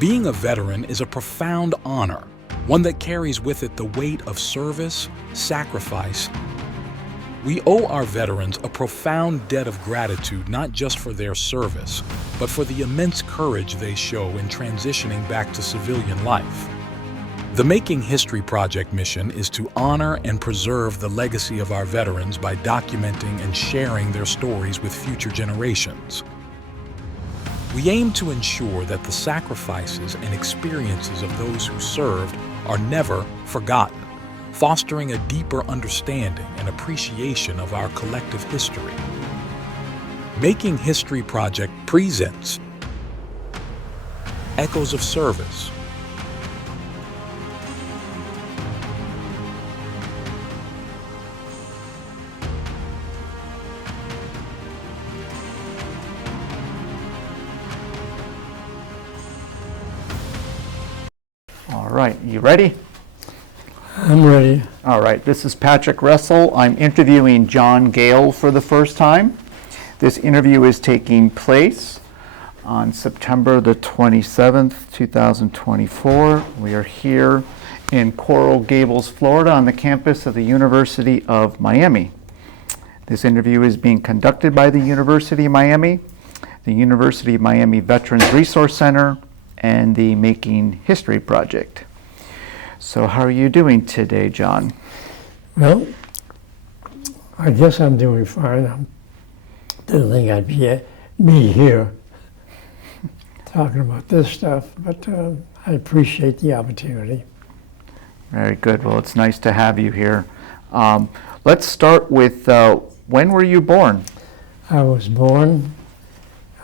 Being a veteran is a profound honor, one that carries with it the weight of service, sacrifice. We owe our veterans a profound debt of gratitude, not just for their service, but for the immense courage they show in transitioning back to civilian life. The Making History Project mission is to honor and preserve the legacy of our veterans by documenting and sharing their stories with future generations. We aim to ensure that the sacrifices and experiences of those who served are never forgotten, fostering a deeper understanding and appreciation of our collective history. Making History Project presents Echoes of Service. All right, you ready? I'm ready. All right, this is Patrick Russell. I'm interviewing John Gale for the first time. This interview is taking place on September the 27th, 2024. We are here in Coral Gables, Florida, on the campus of the University of Miami. This interview is being conducted by the University of Miami, the University of Miami Veterans Resource Center, and the Making History Project. So how are you doing today, John? Well, I guess I'm doing fine. I didn't think I'd be here talking about this stuff, but I appreciate the opportunity. Very good. Well, it's nice to have you here. Let's start with when were you born? I was born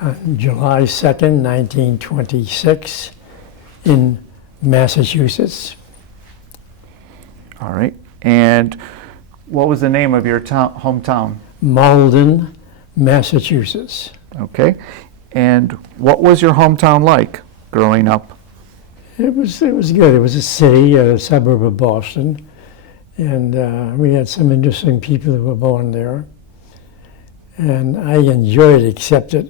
on July 2nd, 1926 in Massachusetts. All right. And what was the name of your hometown? Malden, Massachusetts. Okay. And what was your hometown like growing up? It was good. It was a city, a suburb of Boston, and we had some interesting people who were born there. And I enjoyed it, except that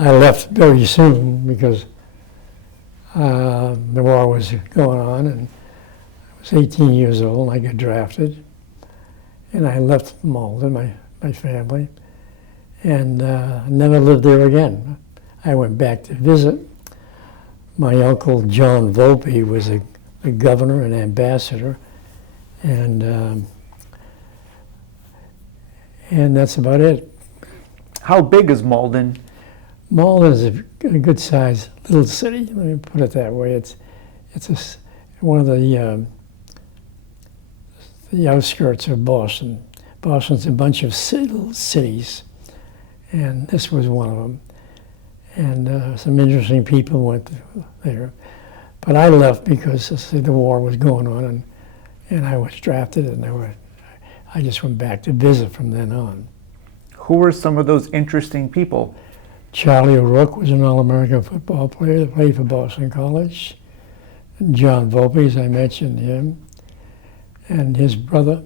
I left very soon because the war was going on, and I was 18 years old, and I got drafted. And I left Malden, my family, and never lived there again. I went back to visit. My uncle John Volpe was a governor and ambassador, and that's about it. How big is Malden? Malden is a good-sized little city. Let me put it that way. It's one of the outskirts of Boston. Boston's a bunch of little cities, and this was one of them. And some interesting people went there. But I left because the war was going on, and I was drafted, and I just went back to visit from then on. Who were some of those interesting people? Charlie O'Rourke was an All-American football player that played for Boston College. And John Volpe, as I mentioned him, and his brother,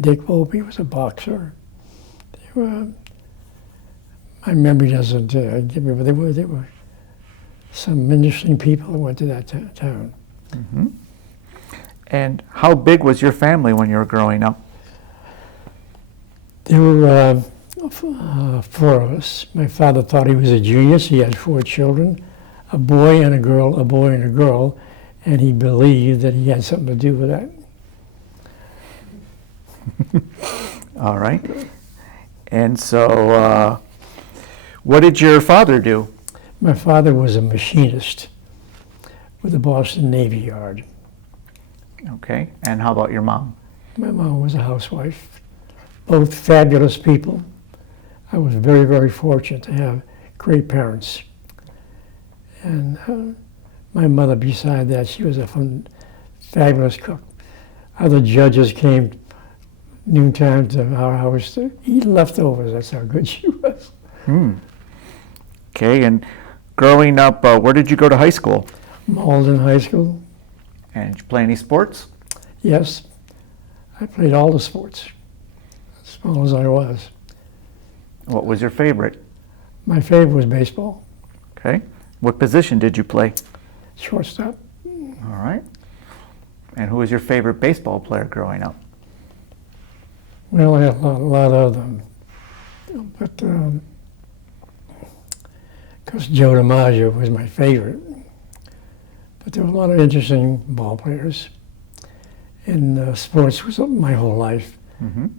Dick Volpe, was a boxer. My memory doesn't give me, but there were some interesting people that went to that town. Mm-hmm. And how big was your family when you were growing up? There were 4 of us. My father thought he was a genius. He had 4 children, a boy and a girl, and he believed that he had something to do with that. All right. And so, what did your father do? My father was a machinist with the Boston Navy Yard. Okay. And how about your mom? My mom was a housewife. Both fabulous people. I was very, very fortunate to have great parents. And my mother, beside that, she was a fabulous cook. Other judges came noontime to our house to eat leftovers. That's how good she was. Okay, and growing up, where did you go to high school? Malden High School. And did you play any sports? Yes, I played all the sports, as small as I was. What was your favorite? My favorite was baseball. Okay. What position did you play? Shortstop. All right. And who was your favorite baseball player growing up? Well, I had a lot of them. But, because Joe DiMaggio was my favorite. But there were a lot of interesting ball players. And sports was my whole life,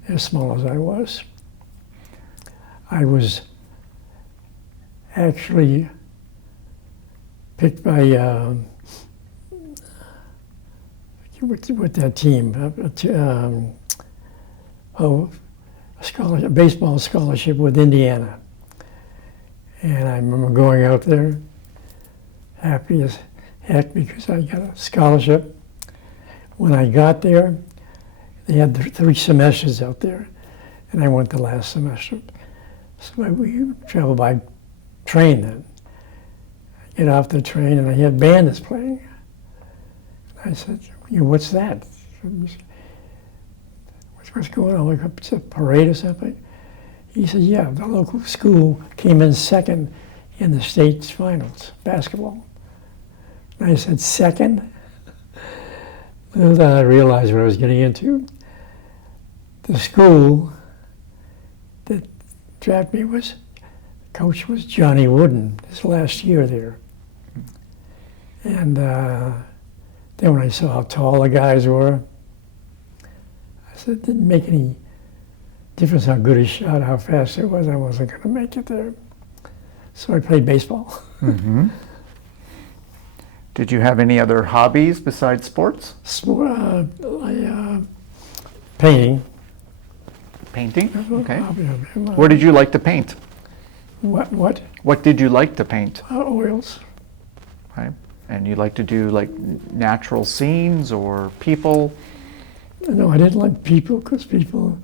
as small as I was. I was actually picked by, with that team, a baseball scholarship with Indiana. And I remember going out there, happy as heck because I got a scholarship. When I got there, they had 3 semesters out there, and I went the last semester. So we traveled by train then. I get off the train, and I hear band is playing. I said, what's that? What's going on? Like it's a parade or something? He said, yeah, the local school came in second in the state's finals, basketball. And I said, second? Little did I realize what I was getting into. The school that drafted me coach was Johnny Wooden, his last year there. And then when I saw how tall the guys were, I said, it didn't make any difference how good he shot, how fast it was. I wasn't going to make it there. So I played baseball. Did you have any other hobbies besides sports? Painting. Painting? Okay. Hobby of him. What did you like to paint? What? What did you like to paint? Oils. Okay. And you like to do like natural scenes or people? No, I didn't like people because people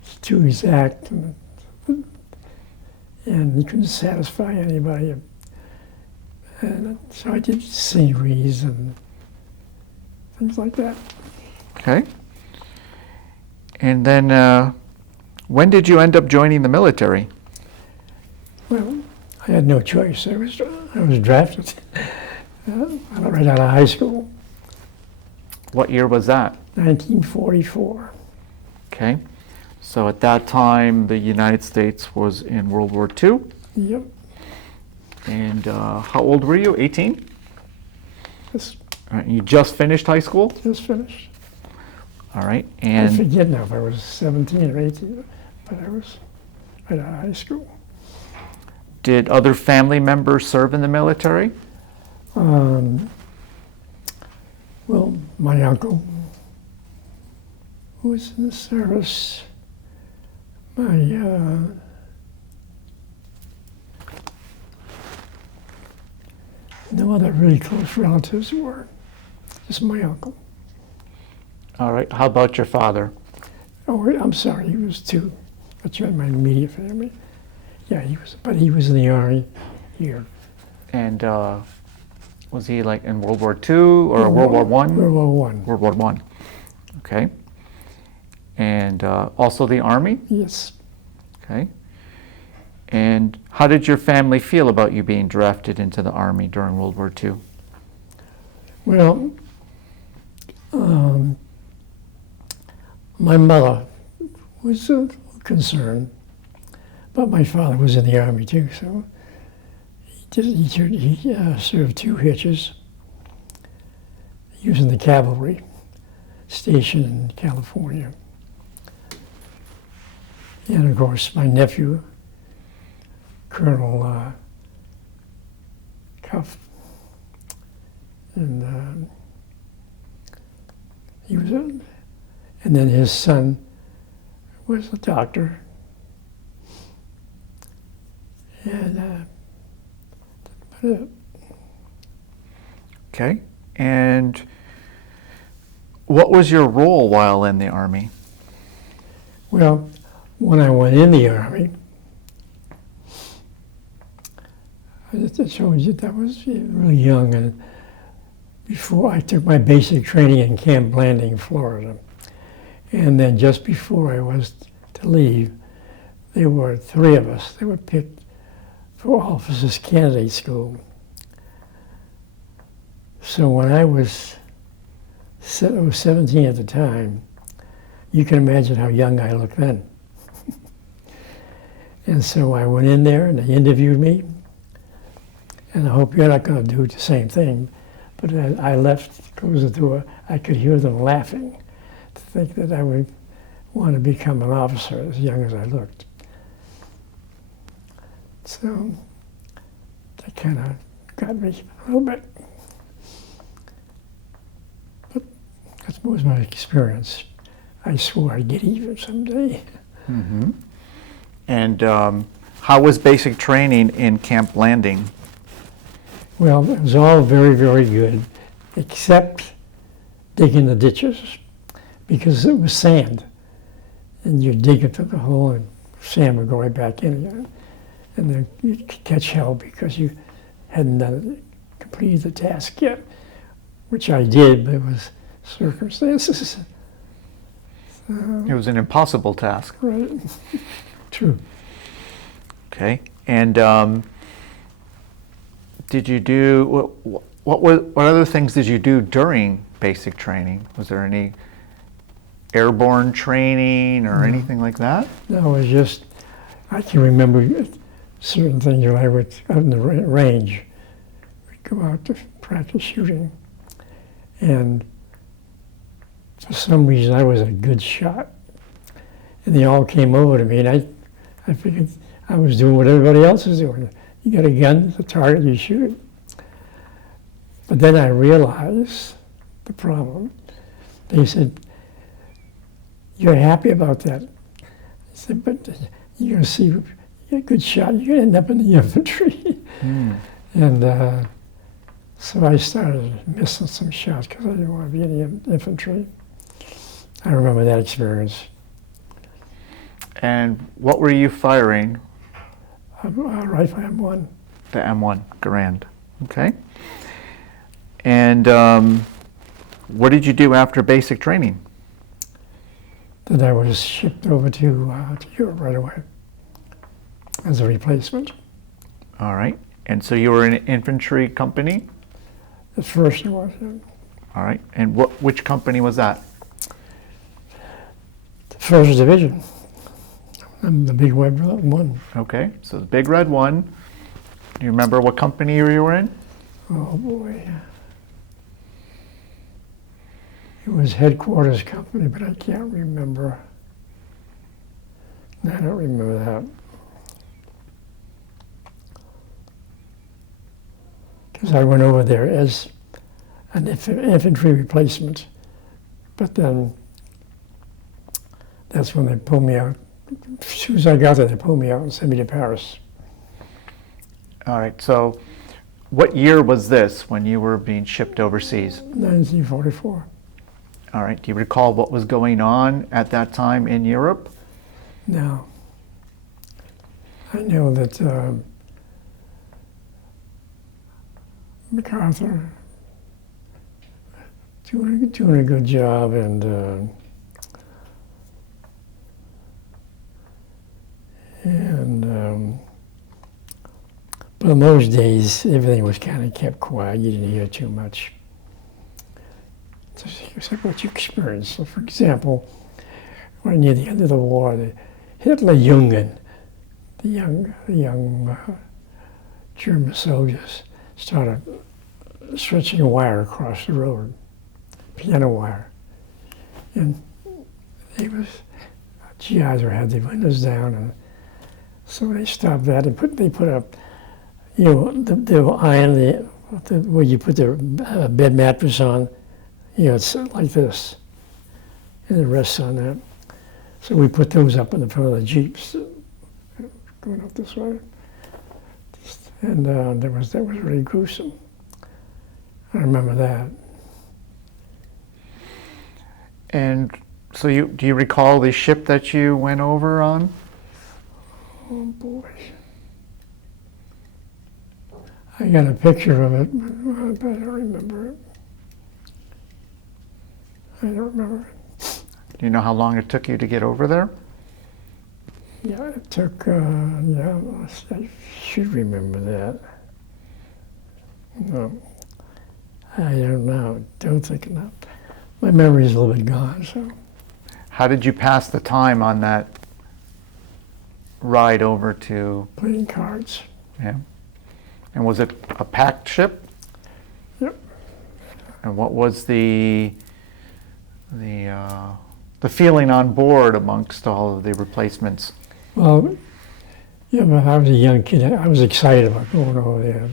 it's too exact and you couldn't satisfy anybody. And so I did sceneries and things like that. Okay. And then when did you end up joining the military? Well, I had no choice. I was drafted right out of high school. What year was that? 1944. Okay. So at that time, the United States was in World War II. Yep. And how old were you? 18? Just, All right, you just finished high school? just finished. All right. I And forget now if I was 17 or 18, but I was right out of high school. did other family members serve in the military? Well, my uncle, who was in the service, my no other really close relatives were, just my uncle. All right. How about your father? Oh, I'm sorry, he was two, but you had my immediate family. Yeah, he was in the Army here. And was he like in World War II or World War I? World War I. World War I. Okay. And also the Army? Yes. Okay. And how did your family feel about you being drafted into the Army during World War II? Well, my mother was concerned, but my father was in the Army too, so he served 2 hitches. He was in the cavalry station in California. And of course, my nephew, Colonel Cuff, and he was and then his son was a doctor, and Okay. And what was your role while in the Army? well, when I went in the Army, I just showed you that was really young, and before I took my basic training in Camp Blanding, Florida, and then just before I was to leave, there were 3 of us that were picked for Officers Candidate School, So when I was 17 at the time, you can imagine how young I looked then. And so I went in there and they interviewed me. And I hope you're not going to do the same thing. But as I left, closed the door, I could hear them laughing to think that I would want to become an officer as young as I looked. So that kind of got me a little bit. But that was my experience. I swore I'd get even someday. Mm-hmm. And how was basic training in Camp Landing? Well, it was all very, very good, except digging the ditches, because it was sand. And you dig into the hole and sand would go right back in again. And then you'd catch hell because you hadn't completed the task yet, which I did, but it was circumstances. It was an impossible task. Right. True. Okay. And did you do, what other things did you do during basic training? Was there any airborne training or anything like that? No, it was just, I can remember certain things when I would out in the range. We'd go out to practice shooting. And for some reason, I was a good shot. And they all came over to me, and I figured I was doing what everybody else was doing. You got a gun, it's a target, you shoot it. But then I realized the problem. They said, "You're happy about that?" I said, "But you're going to see, you're a good shot, you're going to end up in the infantry." And so I started missing some shots because I didn't want to be in the infantry. I remember that experience. And what were you firing? Rifle M1. The M1 Garand. Okay. And what did you do after basic training? Then I was shipped over to Europe right away as a replacement. All right. And so you were in an infantry company? The first was. All right. And which company was that? The First Division. I'm the Big Red One. Okay. So the Big Red One. Do you remember what company you were in? Oh boy. It was headquarters company, but I can't remember. I don't remember that. Because I went over there as an infantry replacement, but then that's when they pulled me out. As soon as I got there, they pulled me out and sent me to Paris. All right. So what year was this when you were being shipped overseas? 1944. All right. Do you recall what was going on at that time in Europe? No. I know that MacArthur doing a good job, and but in those days everything was kind of kept quiet. You didn't hear too much. It's like what you experienced. So, for example, right near the end of the war, the Hitler-Jungen, the young German soldiers started stretching a wire across the road, piano wire, and GIs had the windows down, and so they stopped that and they put up, the iron, where you put the bed mattress on, it's like this, and it rests on that. So we put those up in the front of the Jeeps, going up this way. And that was really gruesome. I remember that. And so do you recall the ship that you went over on? Oh boy. I got a picture of it, but I don't remember it. I don't remember it. Do you know how long it took you to get over there? Yeah, it took, I should remember that. No, I don't know. Don't think enough. My memory's a little bit gone, so. How did you pass the time on that ride over to? Playing cards. Yeah. And was it a packed ship? Yep. And what was the feeling on board amongst all of the replacements? Well, yeah, when I was a young kid, I was excited about going over there.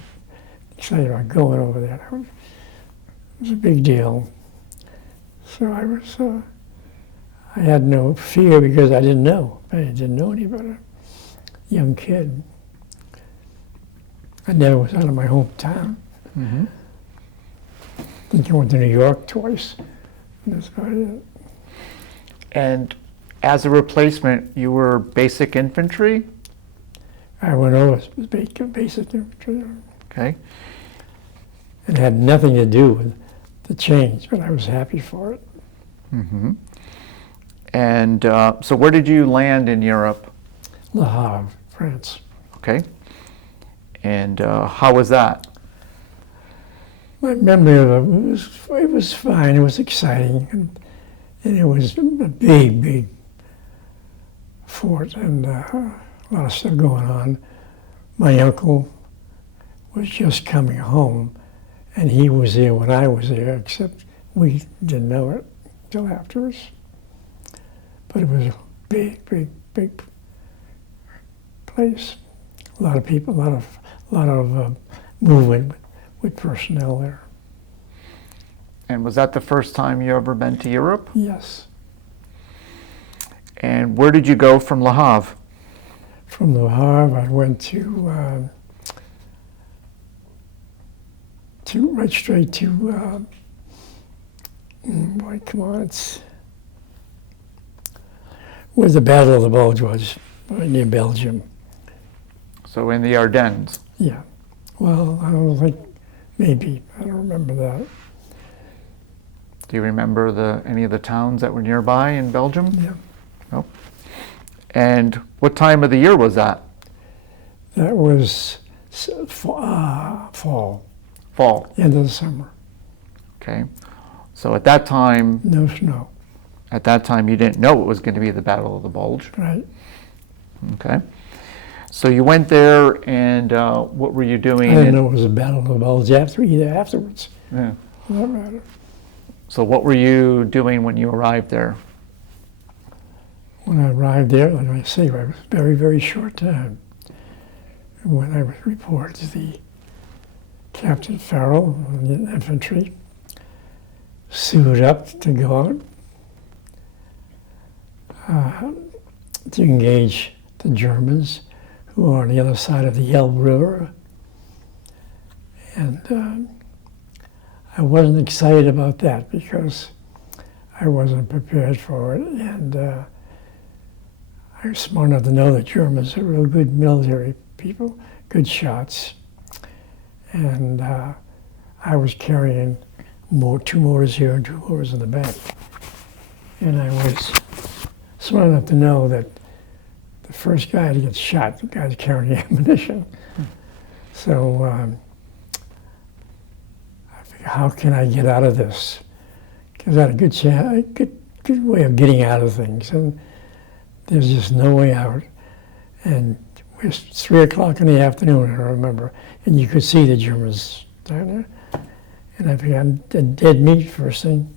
It was a big deal. So I had no fear because I didn't know. I didn't know any better. Young kid. I never was out of my hometown. Mm-hmm. I think I went to New York twice. That's about it. And as a replacement, you were basic infantry? I went over as basic infantry. Okay. It had nothing to do with the change, but I was happy for it. Mm-hmm. And so where did you land in Europe? Le Havre, France. Okay. And how was that? My memory of it was fine. It was exciting, and it was a big fort, and a lot of stuff going on. My uncle was just coming home, and he was there when I was there, except we didn't know it until afterwards. But it was a big place. A lot of people, a lot of movement with personnel there. And was that the first time you ever been to Europe? Yes. And where did you go from Le Havre? From Le Havre, I went to right straight to. Boy, come on! It's where the Battle of the Bulge was, right near Belgium. So in the Ardennes? Yeah. Well, I don't think, maybe. I don't remember that. Do you remember any of the towns that were nearby in Belgium? Yeah. No. And what time of the year was that? That was fall, Fall. end of the summer. Okay. So at that time, No snow. you didn't know it was going to be the Battle of the Bulge. Right. Okay. So you went there, and what were you doing? I didn't know it was a Battle of the Bulge afterwards. Yeah. For that matter. So what were you doing when you arrived there? When I arrived there, like I say, it was a very short time. And when I was reported to the Captain Farrell of the infantry, suited up to go out to engage the Germans who are on the other side of the Elbe River. And I wasn't excited about that because I wasn't prepared for it. And I was smart enough to know that Germans are real good military people, good shots. And I was carrying two mortars here and two mortars in the back. And I was smart enough to know that the first guy to get shot, the guy's carrying ammunition. So I figured, how can I get out of this? Because I had a good chance, good way of getting out of things. And there's just no way out. And it was 3 o'clock in the afternoon, I remember, and you could see the Germans down there. And I figured, I'm dead meat first thing.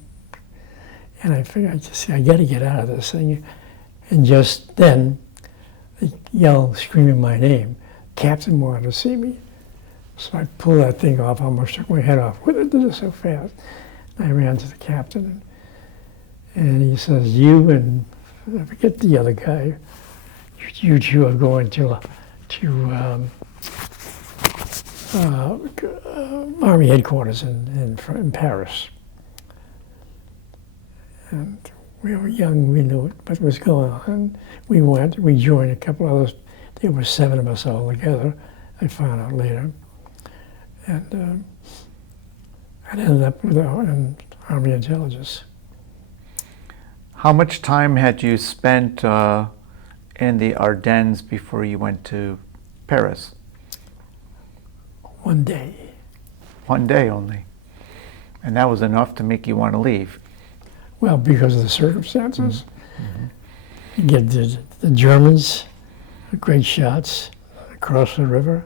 And I figured, I got to get out of this thing. And just then, they yelled, screaming my name. Captain wanted to see me. So I pulled that thing off, almost took my head off. What did it do so fast? And I ran to the captain, and he says, you and, I forget the other guy, you two are going to Army headquarters in Paris. And we were young, we knew what was going on. We went, we joined a couple others. There were 7 of us all together, I found out later. And I ended up with Army intelligence. How much time had you spent in the Ardennes before you went to Paris? 1 day. 1 day only. And that was enough to make you want to leave? Well, because of the circumstances. You get the Germans, great shots across the river.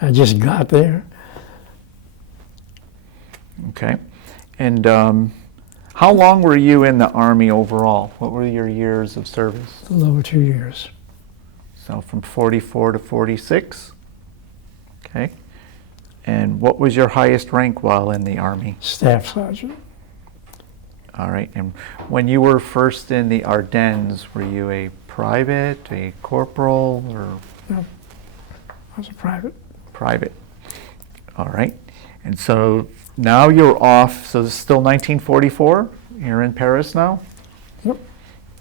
I just got there. Okay. And how long were you in the Army overall? What were your years of service? A little over 2 years. So from 44 to 46? Okay. And what was your highest rank while in the Army? Staff sergeant. All right. And when you were first in the Ardennes, were you a private, a corporal, or? No, I was a private. Private. All right. And so now you're off. So this is still 1944? You're in Paris now? Yep.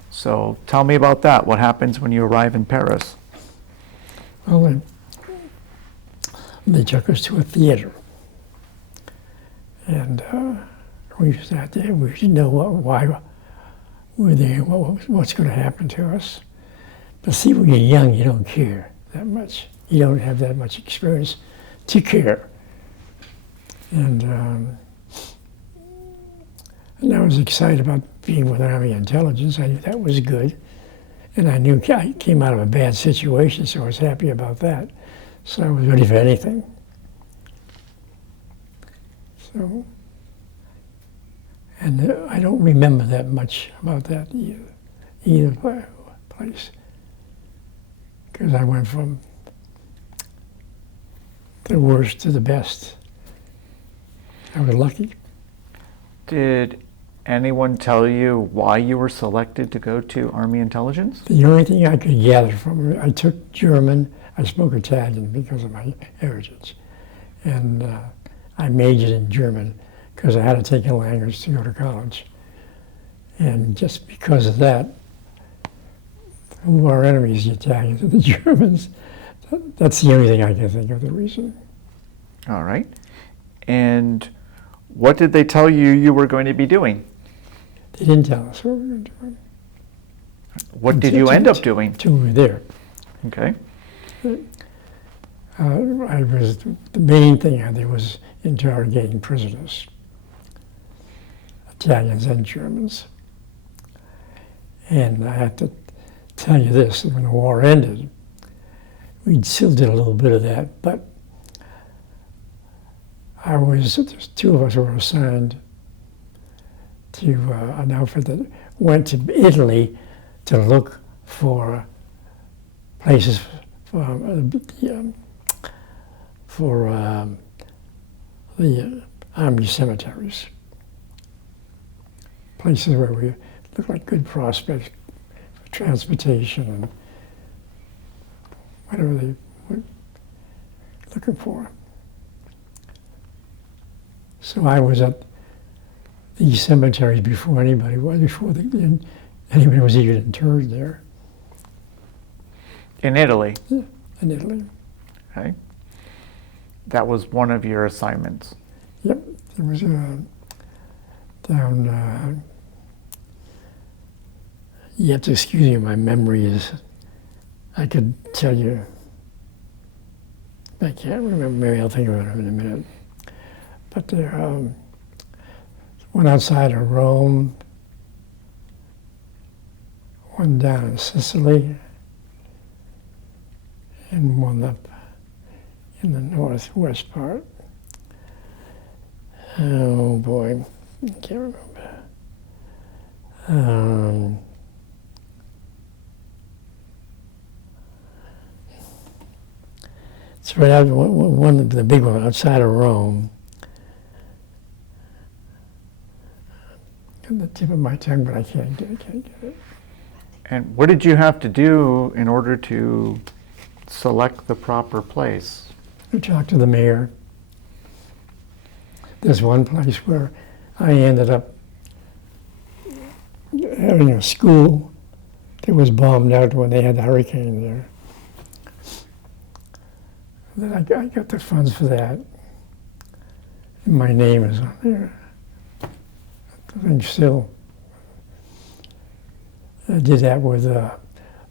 So tell me about that. What happens when you arrive in Paris? Well, they took us to a theater. And we sat there. We didn't know why we're there, what's going to happen to us. But see, when you're young, you don't care that much. You don't have that much experience to care. And I was excited about being with Army Intelligence. I knew that was good. And I knew I came out of a bad situation, so I was happy about that. So I was ready for anything. So, and I don't remember that much about that either place. Because I went from the worst to the best. I was lucky. Did anyone tell you why you were selected to go to Army Intelligence? The only thing I could gather from it, I took German. I spoke Italian because of my heritage. And I majored in German because I had to take a language to go to college. And just because of that, who are our enemies, the Italians and the Germans? That's the only thing I can think of the reason. All right. And what did they tell you you were going to be doing? They didn't tell us what we were doing. What did you end up doing? Till we were there. Okay. The main thing I did was interrogating prisoners, Italians and Germans. And I have to tell you this, when the war ended, we still did a little bit of that, but two of us were assigned to an outfit that went to Italy to look for places for the army cemeteries, places where we looked like good prospects for transportation and whatever they were looking for. So I was at these cemeteries before anybody was, anybody was even interred there. In Italy? Yeah, in Italy. Okay. That was one of your assignments? Yep, there was down, you have to excuse me, my memory is, I could tell you, I can't remember, maybe I'll think of it in a minute. But there, one outside of Rome, one down in Sicily, and one up in the northwest part. Oh boy, I can't remember. It's right out one the big one outside of Rome. On the tip of my tongue, but I can't get it. And what did you have to do in order to select the proper place? We talked to the mayor. There's one place where I ended up having a school that was bombed out when they had the hurricane there. Then I got the funds for that. And my name is on there. I think still. I did that with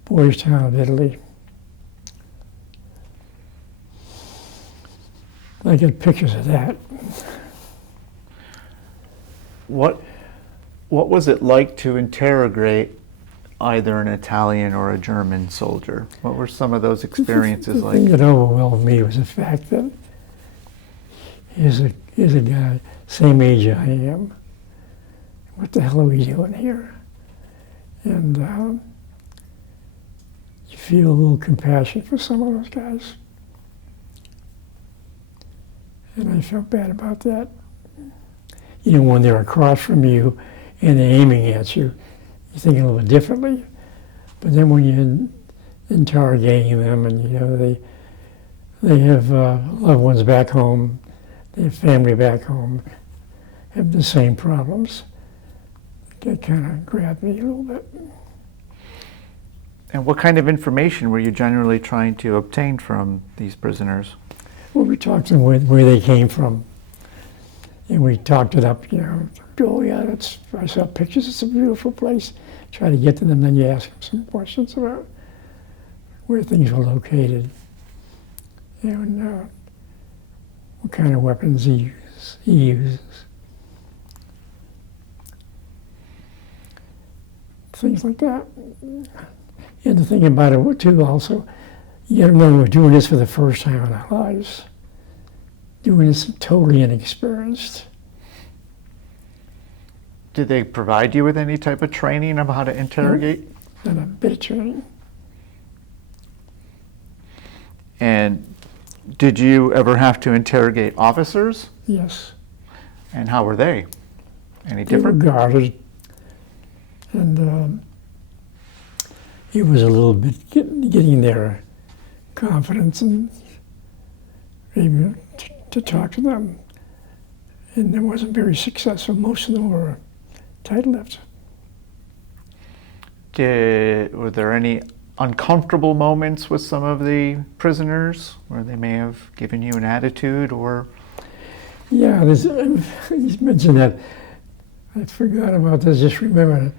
Bulge town of Italy. I get pictures of that. What was it like to interrogate either an Italian or a German soldier? What were some of those experiences The like? thing that overwhelmed me was the fact that here's a guy, same age I am. What the hell are we doing here? And you feel a little compassion for some of those guys. And I felt bad about that. You know, when they're across from you and they're aiming at you, you're thinking a little bit differently. But then when you're interrogating them and, you know, they have loved ones back home, they have family back home, have the same problems, that kind of grabbed me a little bit. And what kind of information were you generally trying to obtain from these prisoners? Well, we talked to them where they came from. And we talked it up, you know, oh yeah, I saw pictures, it's a beautiful place. Try to get to them, then you ask them some questions about where things were located. You know, and what kind of weapons he uses. Things like that. And the thing about it too also, you gotta remember we're doing this for the first time in our lives. Doing this totally inexperienced. Did they provide you with any type of training of how to interrogate? And a bit of training. And did you ever have to interrogate officers? Yes. And how were they? Any They were different? guarded. And it was a little bit getting their confidence and maybe to talk to them. And it wasn't very successful. Most of them were tight-lipped. Were there any uncomfortable moments with some of the prisoners where they may have given you an attitude or? Yeah, you mentioned that. I forgot about this. Just remember,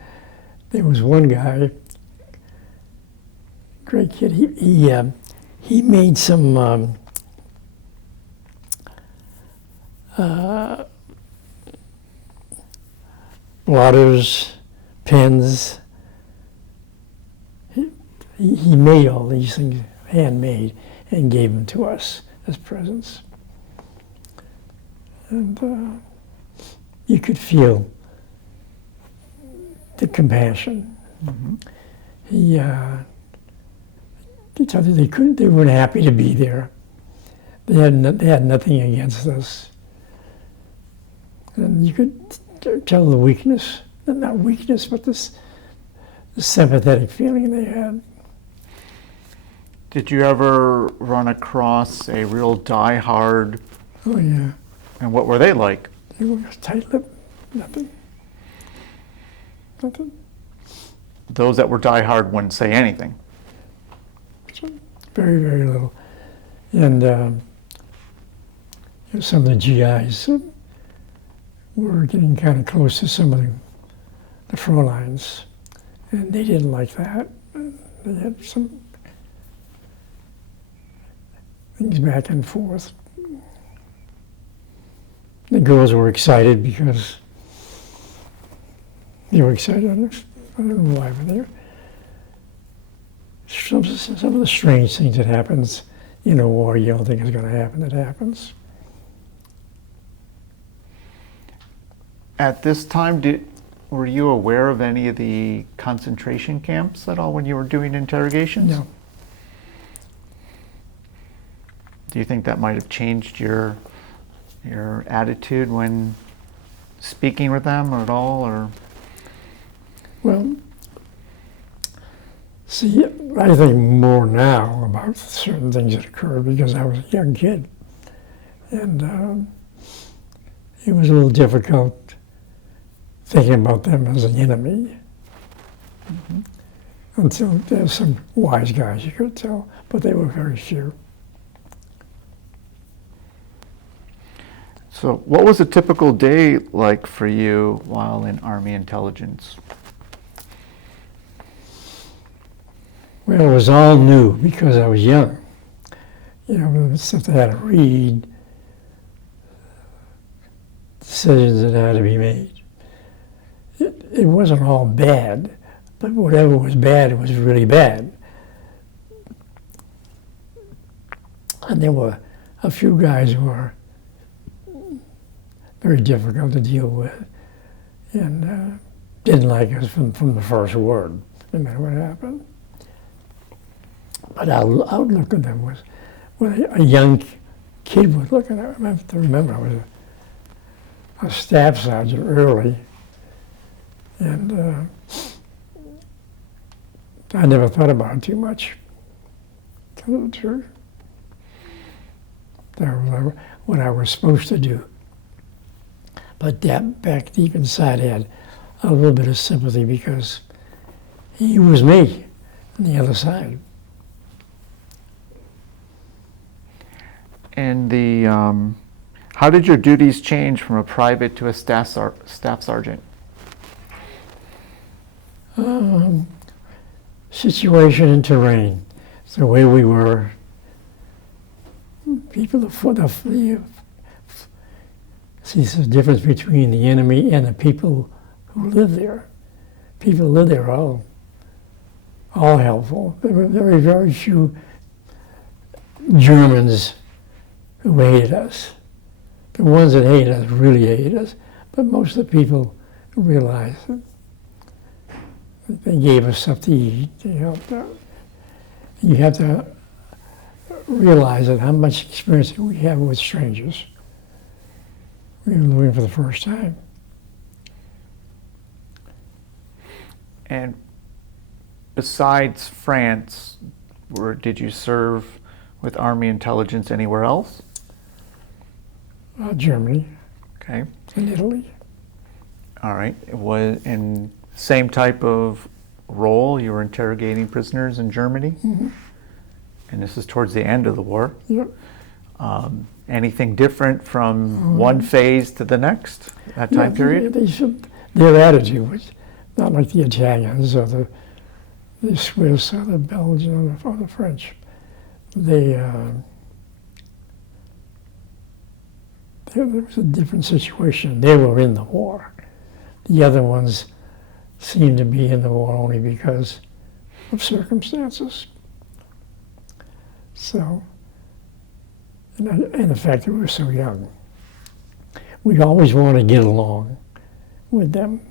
there was one guy, great kid. He made some blotters, pens. He made all these things handmade and gave them to us as presents. And you could feel the compassion. Mm-hmm. He told you they weren't happy to be there. They had nothing against us. And you could tell the weakness, not weakness, but the sympathetic feeling they had. Did you ever run across a real die-hard? Oh yeah. And what were they like? They were tight-lipped, nothing. Those that were die-hard wouldn't say anything. Very, very little. And some of the GIs were getting kind of close to some of the front lines, and they didn't like that. They had some things back and forth. The girls were excited because they were excited. I don't know why, but they were. Some of the strange things that happens in a war, you don't think is going to happen, it happens. At this time, were you aware of any of the concentration camps at all when you were doing interrogations? No. Do you think that might have changed your attitude when speaking with them at all, or? Well, see, I think more now about certain things that occurred because I was a young kid. And it was a little difficult thinking about them as an enemy. Mm-hmm. Until there's some wise guys you could tell, but they were very few. So what was a typical day like for you while in Army intelligence? Well, it was all new because I was young. You know, the stuff I had to read, decisions that had to be made. it wasn't all bad, but whatever was bad, it was really bad. And there were a few guys who were very difficult to deal with, and didn't like us from the first word, no matter what happened. But our outlook at them was, well, a young kid was looking at. I have to remember, I was a staff sergeant early, and I never thought about it too much. To tell the truth, that was what I was supposed to do. But that back deep inside, I had a little bit of sympathy because he was me on the other side. And how did your duties change from a private to a staff sergeant? Situation and terrain. It's the way we were. People, see, there's a difference between the enemy and the people who live there. People who live there are all helpful. There were very, very few Germans who hated us. The ones that hated us really hated us, but most of the people realized that they gave us stuff to eat, they helped out. You have to realize that how much experience we have with strangers. We were living for the first time. And besides France, did you serve with Army intelligence anywhere else? Germany. Okay. And Italy. All right. It was in same type of role. You were interrogating prisoners in Germany, and this is towards the end of the war. Yep. Anything different from one phase to the next, that time period? Their attitude was not like the Italians or the Swiss or the Belgians or the French. There was a different situation. They were in the war. The other ones seemed to be in the war only because of circumstances. So, and the fact that we were so young. We always wanted to get along with them.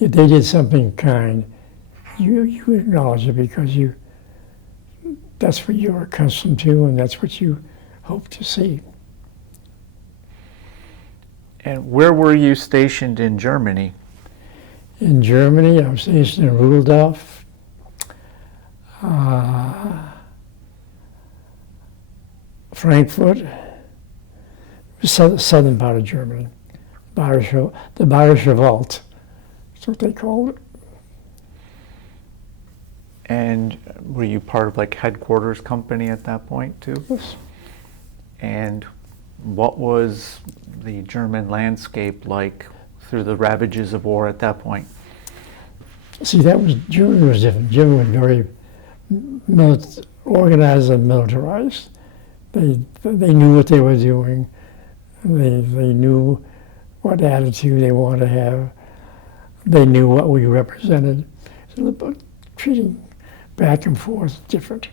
If they did something kind, you acknowledge it because that's what you're accustomed to and that's what you hope to see. And where were you stationed in Germany? In Germany, I was stationed in Rudolph, Frankfurt, southern part of Germany, the Bayerische Wald, that's what they called it. And were you part of like headquarters company at that point too? Yes. And what was the German landscape like through the ravages of war at that point? See, Germany was different. Germany was very organized and militarized. They knew what they were doing. They knew what attitude they wanted to have. They knew what we represented. So the treating back and forth different.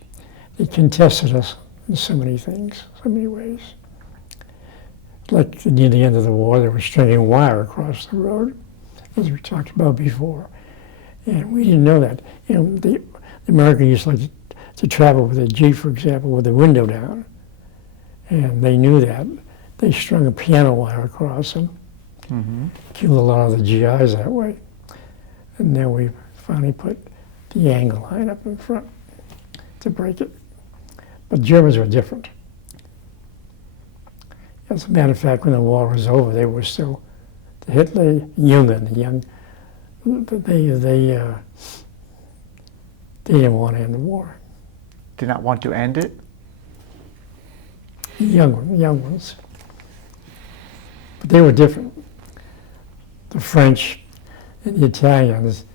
They contested us in so many things, so many ways. Like near the end of the war, they were stringing wire across the road, as we talked about before. And we didn't know that. You know, the Americans used to like to travel with a Jeep, for example, with the window down. And they knew that. They strung a piano wire across and killed a lot of the GIs that way. And then we finally put the angle line up in front to break it. But Germans were different. As a matter of fact, when the war was over, they were still, the Hitler, Jungen, the young, they didn't want to end the war. Did not want to end it? The young ones. But they were different. The French and the Italians,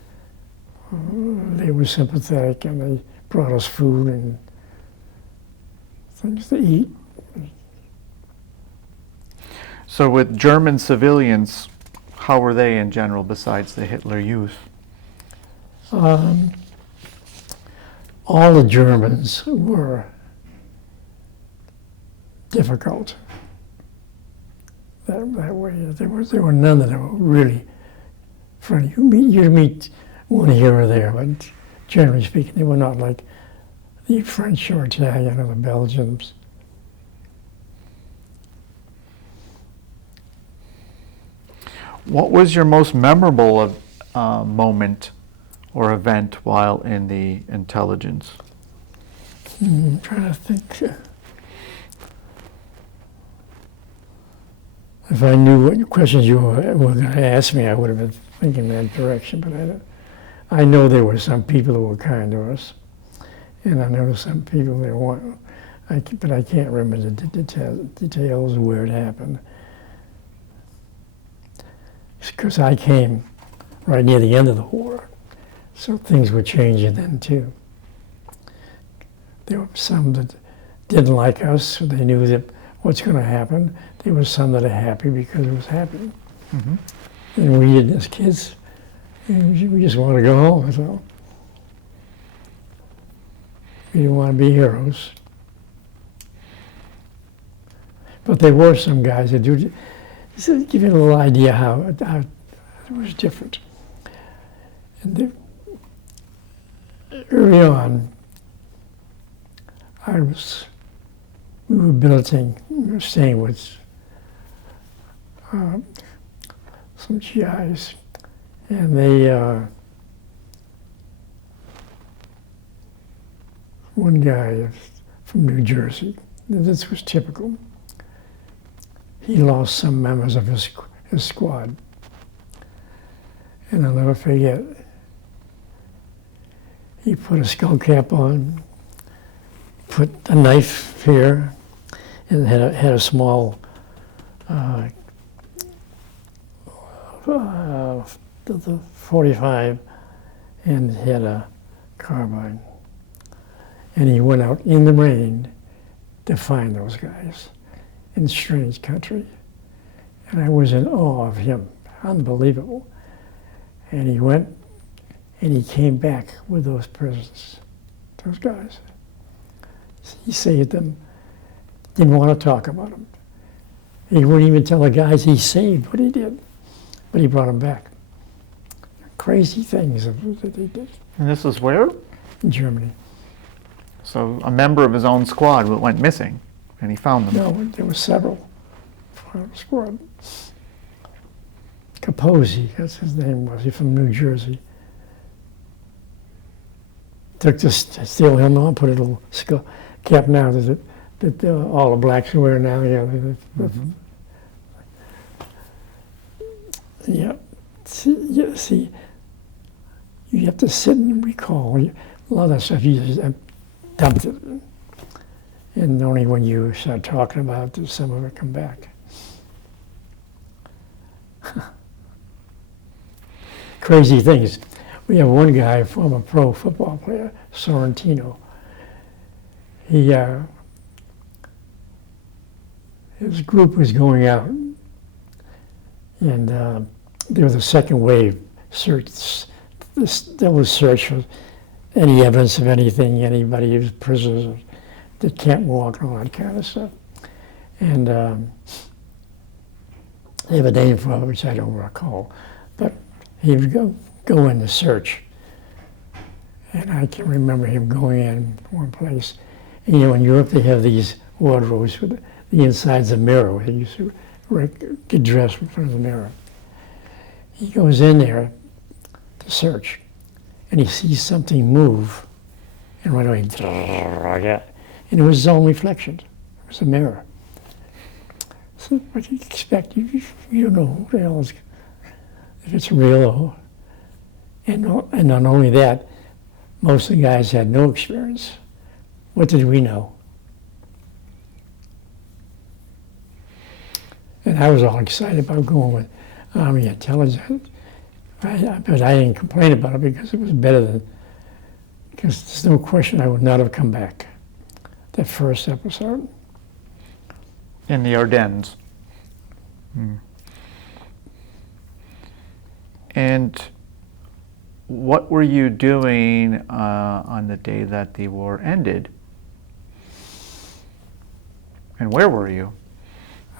they were sympathetic and they brought us food and things to eat. So with German civilians, How were they in general besides the Hitler Youth? All the Germans were difficult that way. There were none that were really friendly. You'd meet one here or there, but generally speaking, they were not like the French or Italian or the Belgians. What was your most memorable moment or event while in the intelligence? I'm trying to think. If I knew what questions you were going to ask me, I would have been thinking that direction. But I know there were some people who were kind to us, and I know some people that weren't. But I can't remember the details of where it happened. Because I came right near the end of the war, so things were changing then too. There were some that didn't like us, so they knew that what's going to happen. There were some that are happy because it was happening. Mm-hmm. And we did as kids, we just wanted to go home, that's all. We didn't want to be heroes. But there were some guys that do. So give you a little idea how it was different. And early on, we were staying with some GIs, and one guy from New Jersey, this was typical. He lost some members of his squad. And I'll never forget, he put a skull cap on, put a knife here, and had a small the 45, and had a carbine. And he went out in the rain to find those guys in strange country. And I was in awe of him, unbelievable. And he went and he came back with those prisoners, those guys. He saved them, didn't want to talk about them. He wouldn't even tell the guys he saved what he did, but he brought them back. Crazy things that he did. And this was where? In Germany. So a member of his own squad went missing, and he found them. No, there were several from our squad. Capozzi, that's his name was. He's from New Jersey. Took the steel helmet on, put a little skull cap now that all the blacks wear now. Yeah, Mm-hmm. Yeah. See, you have to sit and recall. A lot of that stuff you just dumped it. And only when you start talking about it does some of it come back. Crazy things. We have one guy, former pro football player, Sorrentino. His group was going out, and there was a second wave search. There was search for any evidence of anything, anybody who's prisoners that can't walk and all that kind of stuff. And they have a name for it, which I don't recall. But he would go in to search. And I can remember him going in one place. And, you know, in Europe they have these wardrobes with the inside's a mirror where you used to get dressed in front of the mirror. He goes in there to search, and he sees something move, and right away, and it was his own reflection. It was a mirror. So what do you expect? You don't know who the hell is, if it's real or, and not only that, most of the guys had no experience. What did we know? And I was all excited about going with Army intelligence. But I didn't complain about it because it was better than, because there's no question I would not have come back. That first episode. In the Ardennes. And what were you doing on the day that the war ended? And where were you?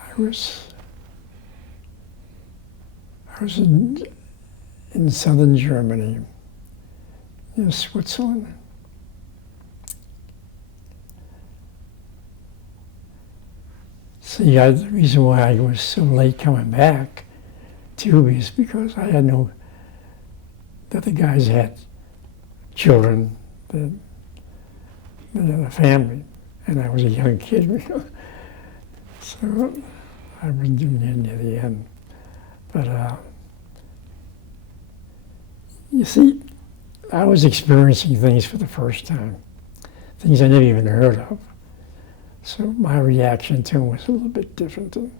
I was in southern Germany, near Switzerland. See, the reason why I was so late coming back, too, is because I had that the guys had children, that they had a family, and I was a young kid. So I was doing it near the end. But you see, I was experiencing things for the first time, things I never even heard of. So my reaction to them was a little bit different than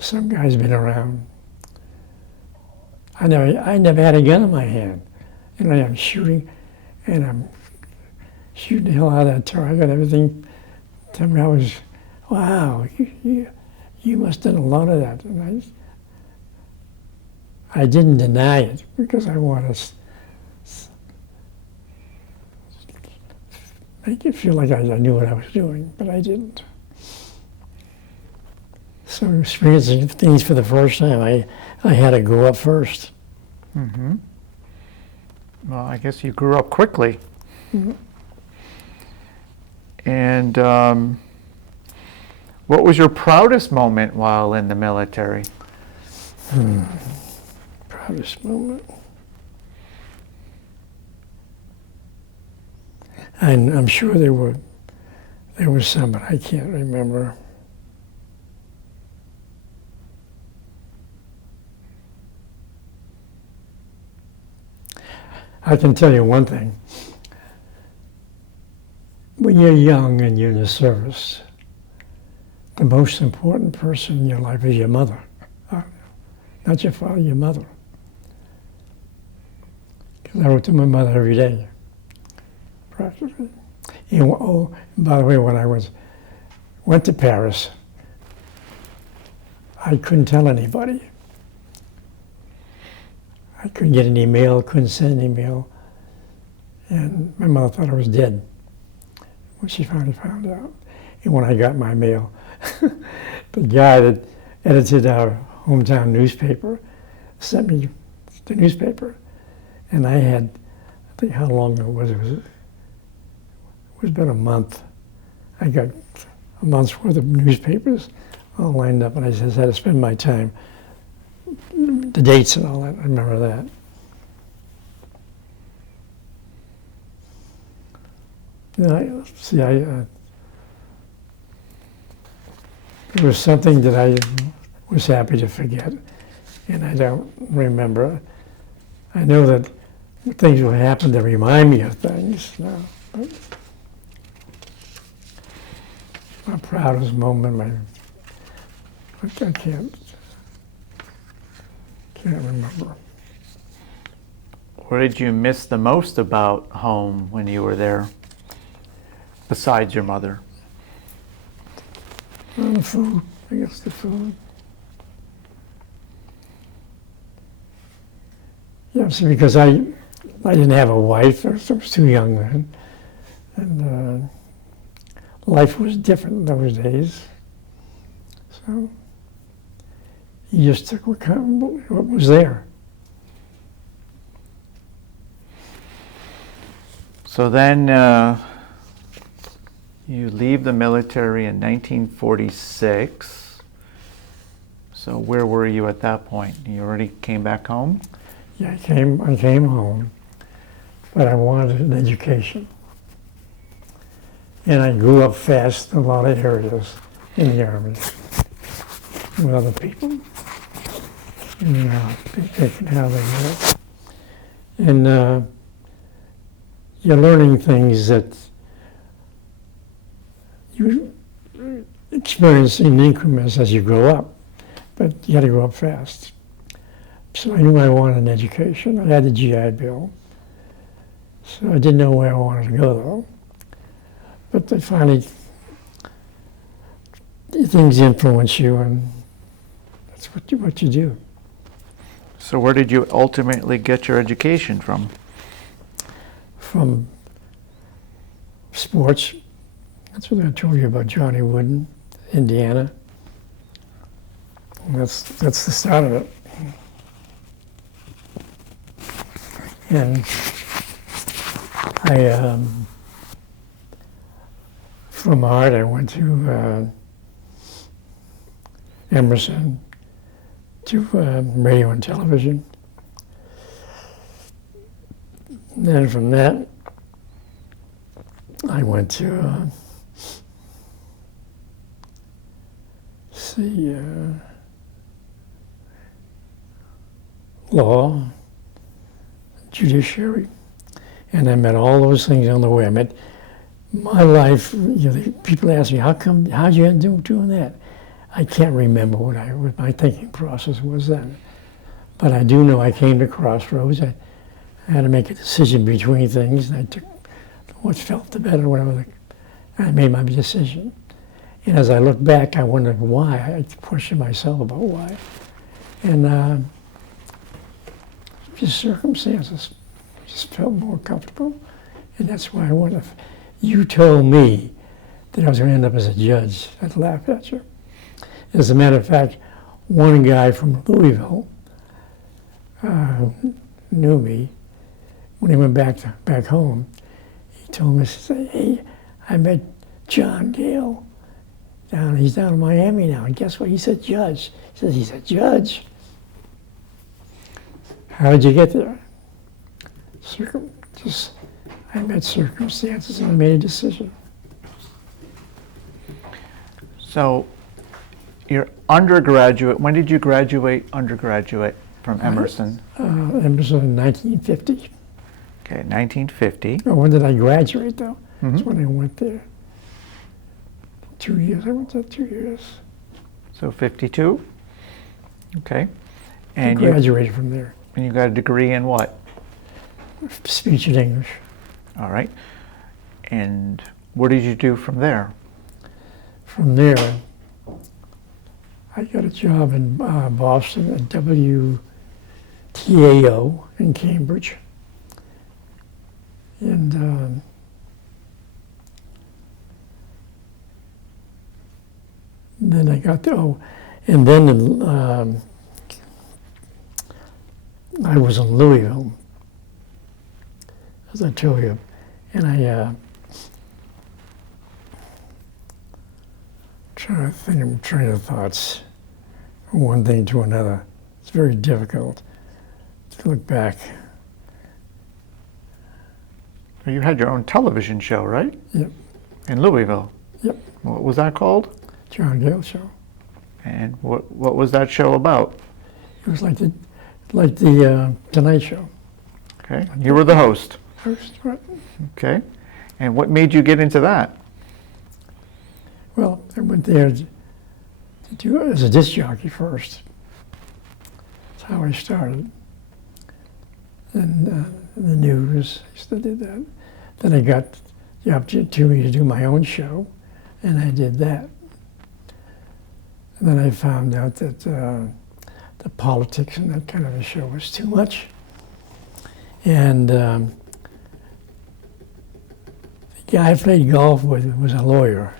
some guys been around. I never had a gun in my hand. And I'm shooting, and I'm shooting the hell out of that target. Everything, tell me I was, wow, you must have done a lot of that. And I didn't deny it because I want to make it feel like I knew what I was doing, but I didn't. So experiencing things for the first time, I had to go up first. Mm-hmm. Well, I guess you grew up quickly. Mm-hmm. And what was your proudest moment while in the military? Proudest moment. And I'm sure there was some, but I can't remember. I can tell you one thing. When you're young and you're in the service, the most important person in your life is your mother. Not your father, your mother. Because I wrote to my mother every day, practically. And, by the way, when I went to Paris, I couldn't tell anybody. I couldn't get an email, couldn't send an email. And my mother thought I was dead when she finally found out. And when I got my mail, the guy that edited our hometown newspaper sent me the newspaper. And I had, I think how long it was about a month. I got a month's worth of newspapers all lined up, and I just had to spend my time, the dates and all that, I remember that. It was something that I was happy to forget, and I don't remember. I know that things will happen to remind me of things now, but my proudest moment, I can't remember. What did you miss the most about home when you were there, besides your mother? Well, the food, I guess the food. Yeah, see, because I didn't have a wife, I was too young then, and life was different in those days. So you just took what was there. So then you leave the military in 1946. So where were you at that point? You already came back home? Yeah, I came home, but I wanted an education. And I grew up fast in a lot of areas in the Army with other people. You know, taking how they work. And you're learning things that you experience in increments as you grow up, but you got to grow up fast. So I knew I wanted an education. I had the GI Bill, so I didn't know where I wanted to go though. But they finally, things influence you, and that's what you do. So where did you ultimately get your education from? From sports. That's what I told you about Johnny Wooden, Indiana. And that's the start of it. And I, from art, I went to Emerson, to radio and television. And then from that, I went to law, judiciary, and I met all those things on the way. I met my life. People ask me, how'd you end up doing that? I can't remember what my thinking process was then, but I do know I came to crossroads. I had to make a decision between things, and I took what felt the better, whatever. I made my decision. And as I look back, I wonder why. I question myself about why. And just circumstances. Just felt more comfortable. And that's why I wonder if you told me that I was going to end up as a judge, I'd laugh at you. As a matter of fact, one guy from Louisville knew me. When he went back home, he told me, he said, hey, I met John Gale. He's down in Miami now, and guess what? He's a judge. He says, he's a judge. How did you get there? I met circumstances and I made a decision. So, your undergraduate, when did you graduate undergraduate from Emerson? Emerson in 1950. Okay, 1950. Oh, when did I graduate, though? Mm-hmm. That's when I went there. 2 years, I went there 2 years. So 52? Okay. I And graduated from there. And you got a degree in what? Speech and English. All right. And what did you do from there? From there, I got a job in Boston at WTAO in Cambridge. And then I got to, and then I was in Louisville, as I told you, and I trying to think of train of thoughts from one thing to another. It's very difficult to look back. Well, you had your own television show, right? Yep. In Louisville? Yep. What was that called? John Gale Show. And what was that show about? It was like the Tonight Show. Okay. You were the host. First, right? Okay. And what made you get into that? Well, I went there to do it as a disc jockey first. That's how I started. And the news, I still did that. Then I got the opportunity to do my own show, and I did that. And then I found out that the politics in that kind of a show was too much. And the guy I played golf with was a lawyer.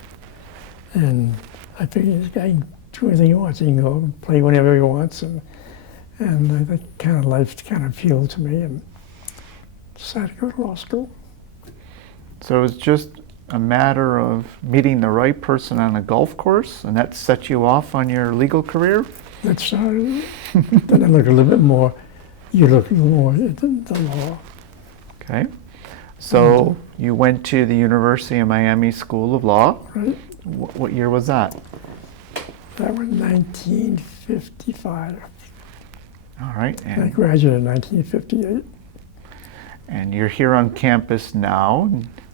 And I figured this guy can do anything he wants. He can go and play whenever he wants. And that kind of life kind of appealed to me, and decided to go to law school. So it's just a matter of meeting the right person on a golf course, and that set you off on your legal career? That started it. Then I looked a little bit more, you look more at the law. Okay. So you went to the University of Miami School of Law. Right. What year was that? That was 1955. All right. I graduated in 1958. And you're here on campus now.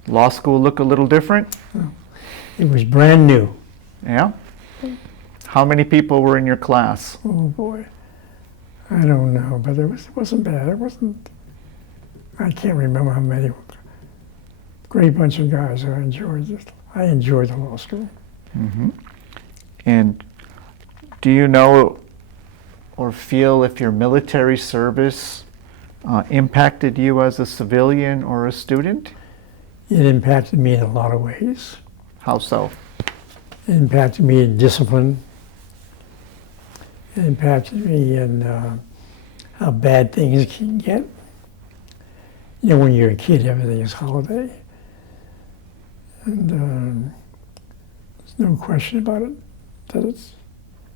Law school look a little different? It was brand new. Yeah? How many people were in your class? Oh boy, I don't know, but it wasn't bad. It wasn't. I can't remember how many. Great bunch of guys. I enjoyed it. I enjoyed the law school. Mm-hmm. And do you know or feel if your military service impacted you as a civilian or a student? It impacted me in a lot of ways. How so? It impacted me in discipline. It impacted me in how bad things can get. You know, when you're a kid, everything is holiday. And there's no question about it, that it's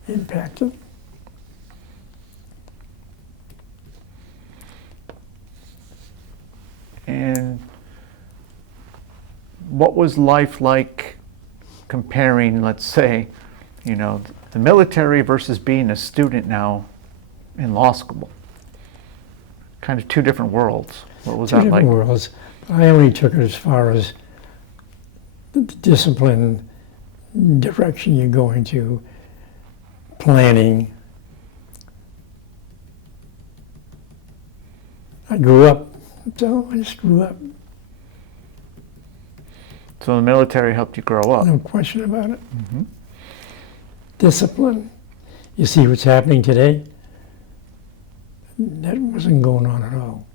impacted. And what was life like comparing, let's say, you know, the military versus being a student now in law school? Kind of two different worlds. What was that like? Two different worlds. I only took it as far as the discipline, direction you're going to, planning. I grew up, so I just grew up. So the military helped you grow up. No question about it. Discipline. You see what's happening today? That wasn't going on at all.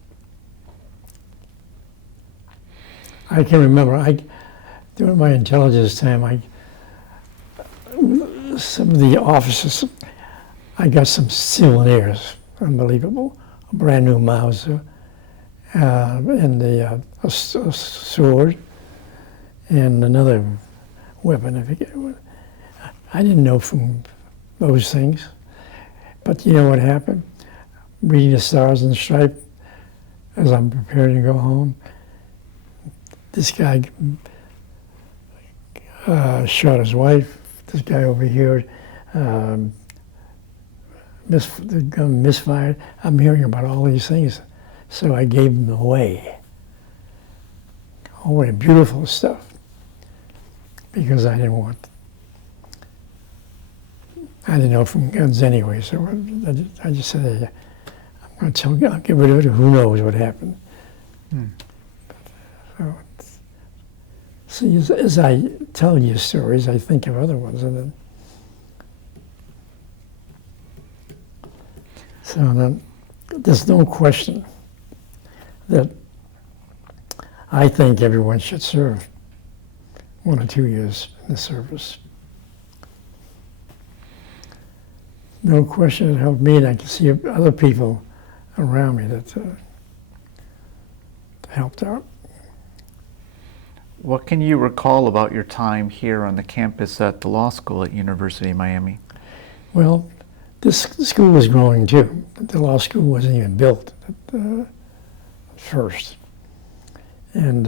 I can remember, during my intelligence time, some of the officers, I got some souvenirs, unbelievable. A brand new Mauser, and a sword, and another weapon, I forget what. I didn't know from those things. But you know what happened? Reading the Stars and Stripes as I'm preparing to go home, this guy shot his wife. This guy over here, the gun misfired. I'm hearing about all these things, so I gave them away. All the beautiful stuff, because I didn't know from guns anyway. So I just said, hey, I'm going to I'll get rid of it. Who knows what happened? So as I tell you stories, I think of other ones, and then so there's no question that I think everyone should serve 1 or 2 years in the service. No question it helped me, and I can see other people around me that helped out. What can you recall about your time here on the campus at the law school at University of Miami? Well, this school was growing too. The law school wasn't even built at first. And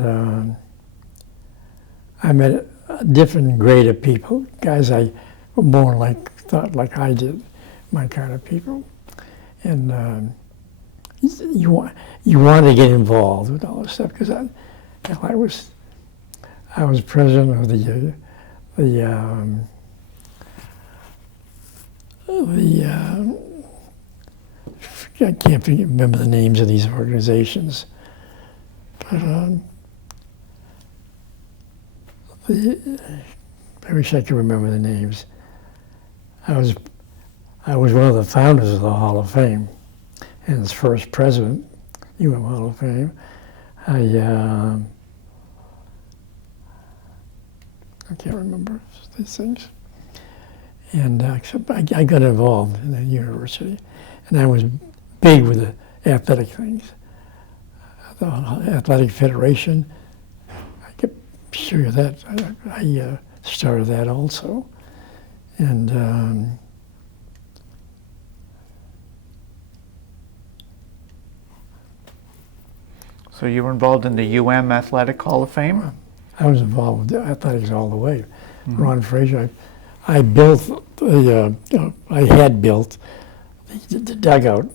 I met a different grade of people, guys I were more thought like I did, my kind of people. And you want to get involved with all this stuff, because I was president of I can't remember the names of these organizations, but I wish I could remember the names. I was one of the founders of the Hall of Fame, and its first president, Hall of Fame. I can't remember these things. And I got involved in the university, and I was big with the athletic things. The Athletic Federation, I can show you that. I started that also. And so you were involved in the Athletic Hall of Fame? I was involved with athletics all the way. Ron Frazier, I built I had built the dugout,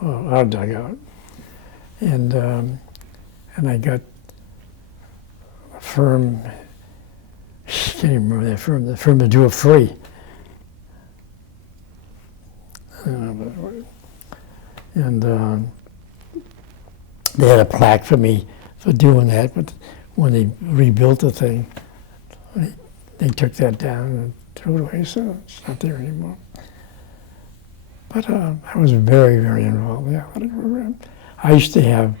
our dugout, and I got a firm. I can't even remember that firm. The firm to do it free. And they had a plaque for me for doing that, but when they rebuilt the thing, they took that down and threw it away, so it's not there anymore. But I was very, very involved in the athletic program. I used to have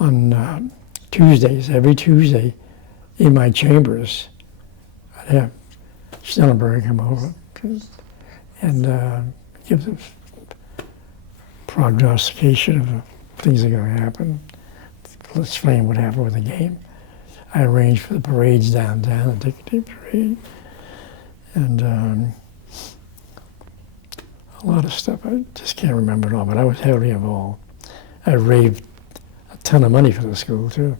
on Tuesdays, every Tuesday, in my chambers, I'd have Stellenberg come over and give the prognostication of things that are going to happen. Let's explain what happened with the game. I arranged for the parades downtown, the ticket tape parade, and a lot of stuff. I just can't remember it all, but I was heavily involved. I raised a ton of money for the school, too.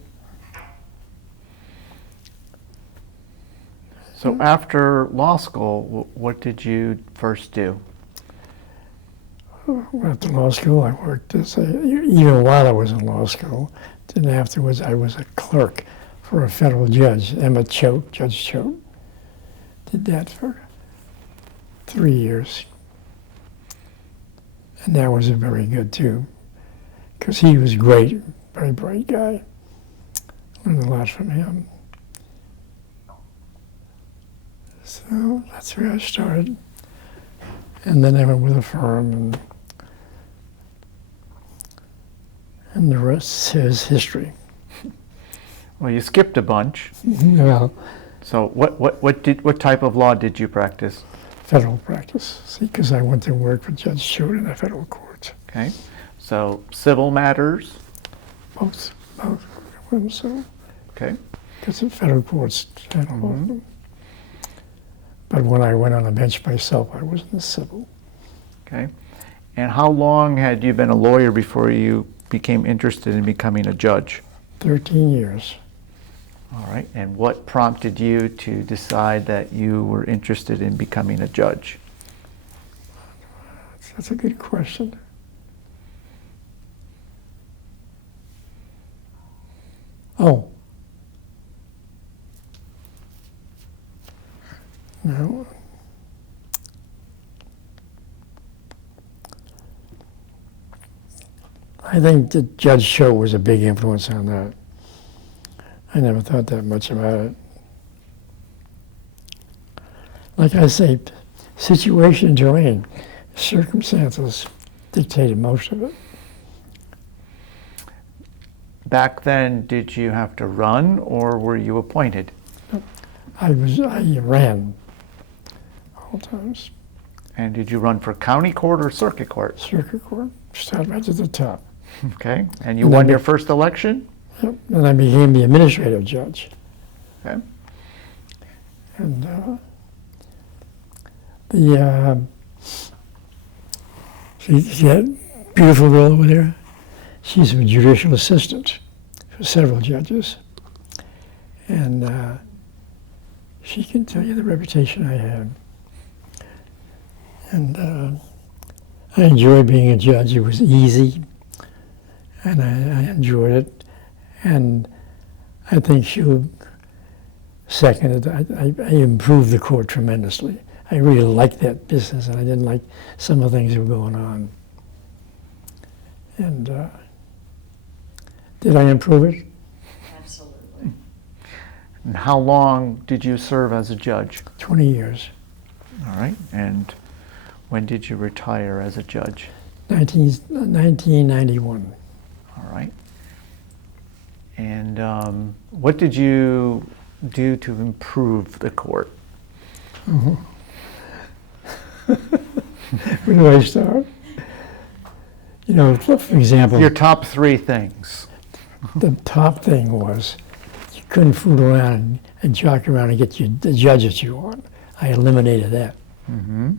So after law school, what did you first do? After law school, I worked as even while I was in law school. Then afterwards, I was a clerk for a federal judge, Judge Choate. Did that for 3 years. And that was very good, too, because he was great, very bright guy. Learned a lot from him. So that's where I started. And then I went with a firm, and the rest is history. Well, you skipped a bunch. Well, So what type of law did you practice? federal practice, see, because I went to work for Judge Choate in the federal courts. Okay. So civil matters. Both. So, Okay. because the federal courts handle both of them. But when I went on a bench myself, I was in the civil. Okay. And how long had you been a lawyer before you became interested in becoming a judge? 13 years. All right. And what prompted you to decide that you were interested in becoming a judge? That's a good question. Oh. No. I think that Judge Choate was a big influence on that. I never thought that much about it. Like I say, situation and terrain, circumstances dictated most of it. Back then, did you have to run or were you appointed? I ran all times. And did you run for county court or circuit court? Circuit court, started right at the top. Okay. And you And won then your first election? Yep. And I became the administrative judge. Okay. And see that beautiful girl over there? She's a judicial assistant for several judges. And she can tell you the reputation I had. And I enjoyed being a judge. It was easy, and I enjoyed it. And I think she'll second it. I improved the court tremendously. I really liked that business, and I didn't like some of the things that were going on. And did I improve it? Absolutely. And how long did you serve as a judge? 20 years. All right. And when did you retire as a judge? 1991. All right. And what did you do to improve the court? Where do I start? You know, for example, Your top 3 things. the top thing was you couldn't fool around and jock around and get the judge that you want. I eliminated that. Mm-hmm.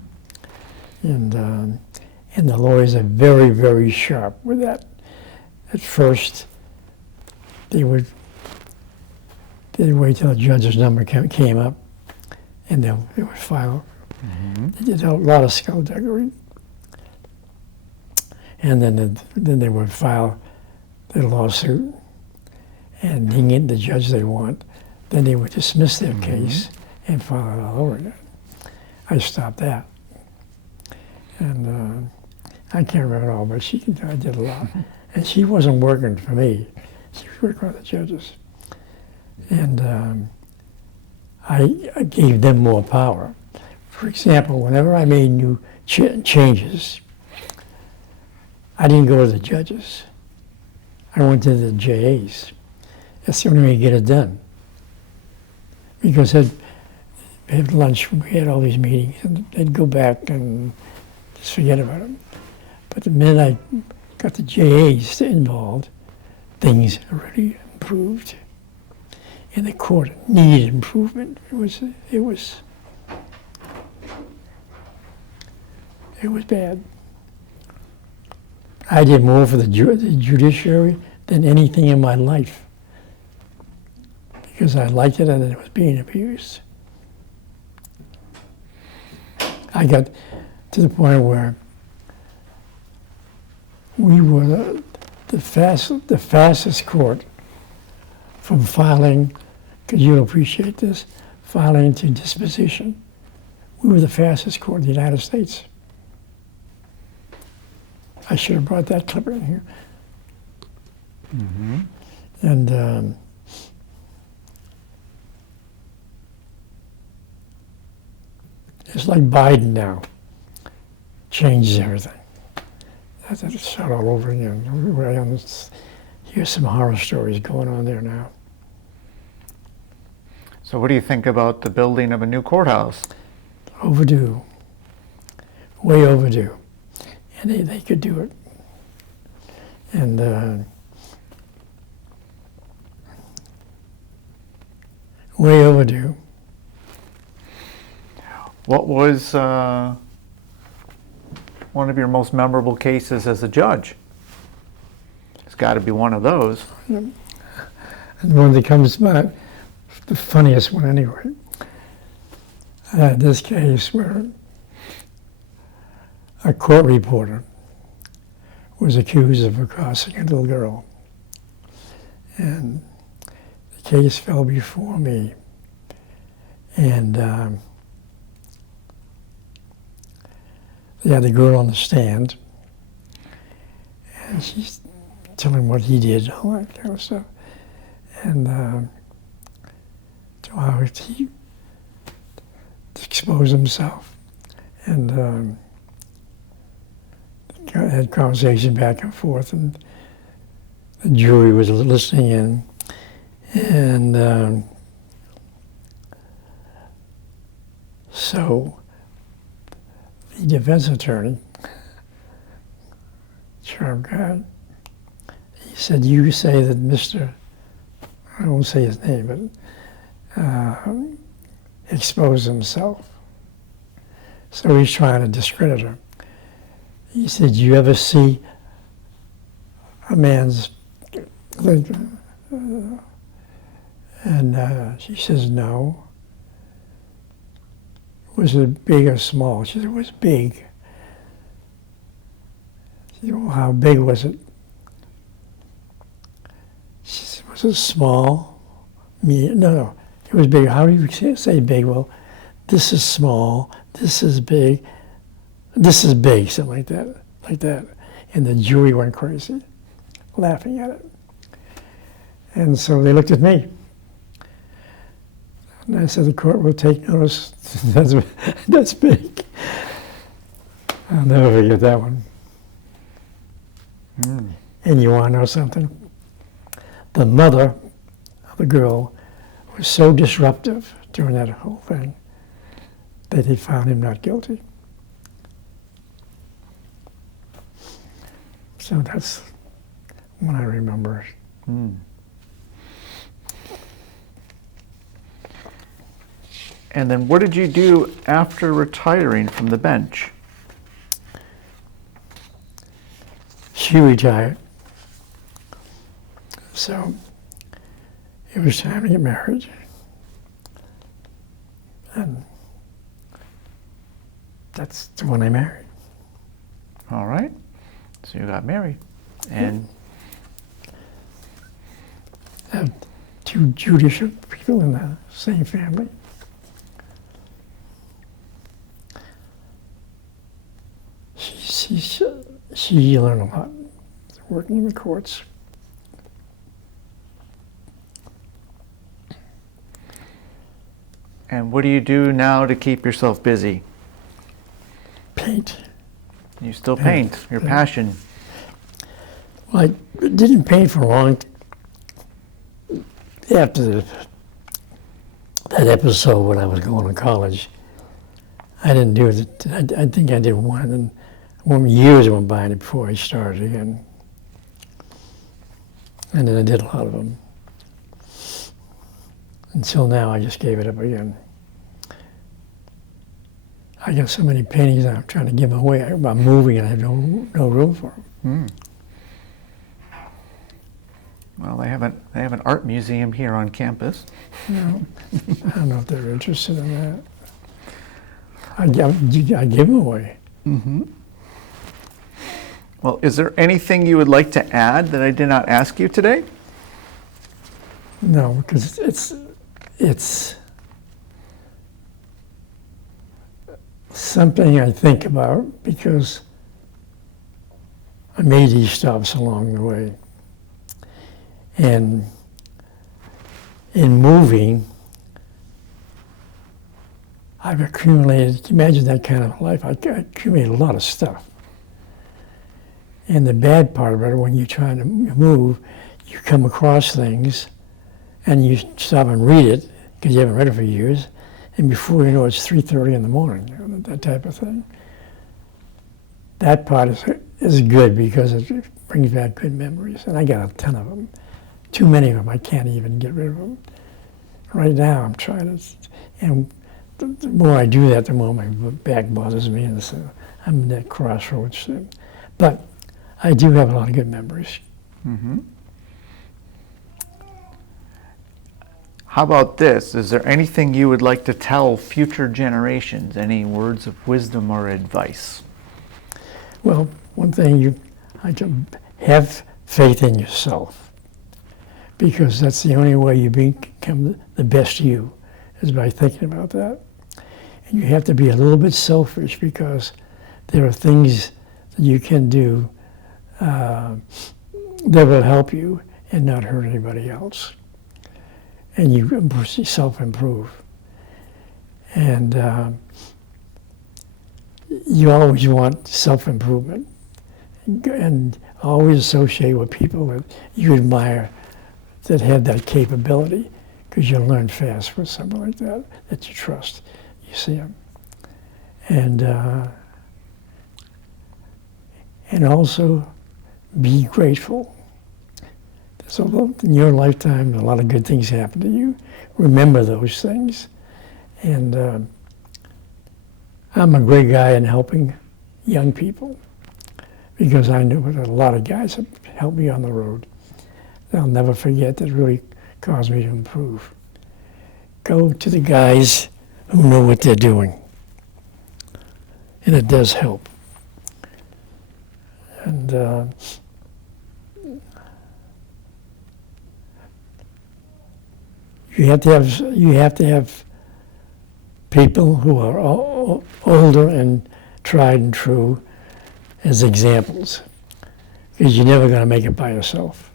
And the lawyers are very, very sharp with that. At first, they'd wait till the judge's number came up, and they would file. Mm-hmm. They did a lot of skullduggery. And then they would file their lawsuit and didn't get the judge they want. Then they would dismiss their case and file it all over again. I stopped that. And I can't remember it all, but she can tell I did a lot. And she wasn't working for me. She was working for the judges. And I gave them more power. For example, whenever I made new changes. I didn't go to the judges. I went to the JAs. That's the only way to get it done. Because we had lunch, we had all these meetings, and they'd go back and just forget about them. But the minute I got the JAs involved, things really improved. And the court needed improvement. It was bad. I did more for the judiciary than anything in my life because I liked it and it was being abused. I got to the point where we were the fastest court from filing, because you'll appreciate this, filing to disposition. We were the fastest court in the United States. I should have brought that clipper in here. Mm-hmm. And it's like Biden now. Changes everything. I have to start all over again. Here's some horror stories going on there now. So what do you think about the building of a new courthouse? Overdue. Way overdue. And they could do it. And way overdue. What was one of your most memorable cases as a judge? It's got to be one of those. And one that comes back, the funniest one anyway. I had this case where a court reporter was accused of accosting a little girl. And the case fell before me. And they had the girl on the stand. And she's telling what he did, all that kind of stuff. And to how he exposed himself. And had conversation back and forth, and the jury was listening in, and so the defense attorney, sharp guy, he said, "You say that Mr. I won't say his name, but exposed himself." So he's trying to discredit her. He said, "Do you ever see a man's..." And she says, "No." Was it big or small? She said, "It was big." She said, "Well, how big was it?" She said, "Was it small?" No, it was big. How do you say big? Well, this is small, this is big, this is big, something like that. And the jury went crazy, laughing at it. And so they looked at me. And I said, "The court will take notice." That's big. I'll never forget that one. Mm. And you want to know something? The mother of the girl was so disruptive during that whole thing that they found him not guilty. So that's what I remember. Mm. And then what did you do after retiring from the bench? She retired. So it was time to get married. And that's the one I married. All right. So you got married. And I have two Jewish people in the same family. She learned a lot working in the courts. what do you do now to keep yourself busy? paint. You still paint, your passion. Well, I didn't paint for long after that episode when I was going to college. I didn't do it. I think I did one, and years went by before I started again. And then I did a lot of them. Until now, I just gave it up again. I got so many paintings I'm trying to give away. I'm moving and I have no room for them. Well, they have an art museum here on campus. No, I don't know if they're interested in that. I give them away. Mm-hmm. Well, is there anything you would like to add that I did not ask you today? No, because it's something I think about because I made these stops along the way. And in moving, I've accumulated, imagine that kind of life, I accumulated a lot of stuff. And the bad part about it, when you're trying to move, you come across things and you stop and read it, because you haven't read it for years, and before you know it's 3:30 in the morning, you know, that type of thing. That part is good because it brings back good memories, and I got a ton of them. Too many of them, I can't even get rid of them. Right now, I'm trying to, and the more I do that, the more my back bothers me, and so I'm in that crossroads thing. But I do have a lot of good memories. Mm-hmm. How about this? Is there anything you would like to tell future generations? Any words of wisdom or advice? Well, one thing, I can have faith in yourself, because that's the only way you become the best you, is by thinking about that. And you have to be a little bit selfish, because there are things that you can do that will help you and not hurt anybody else. And you self-improve. And you always want self-improvement, and always associate with people that you admire that have that capability, because you'll learn fast with someone like that you trust. You see them. And also be grateful. So in your lifetime, a lot of good things happen to you. Remember those things. And I'm a great guy in helping young people, because I knew a lot of guys that helped me on the road. I'll never forget, that really caused me to improve. Go to the guys who know what they're doing. And it does help. And you have to have people who are older and tried and true as examples, because you're never going to make it by yourself.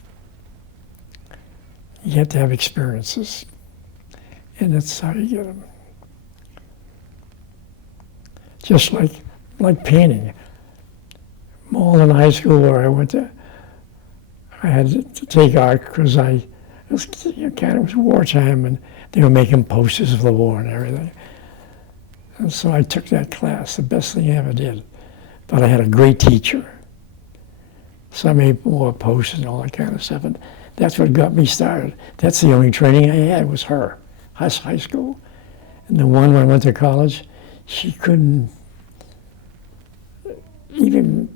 You have to have experiences, and that's how you get them. Just like painting. Malden High School, where I went to, I had to take art because it was wartime, and they were making posters of the war and everything. And so I took that class, the best thing I ever did. But I had a great teacher. So I made more posters and all that kind of stuff. And that's what got me started. That's the only training I had, was her, high school. And the one when I went to college, she couldn't even,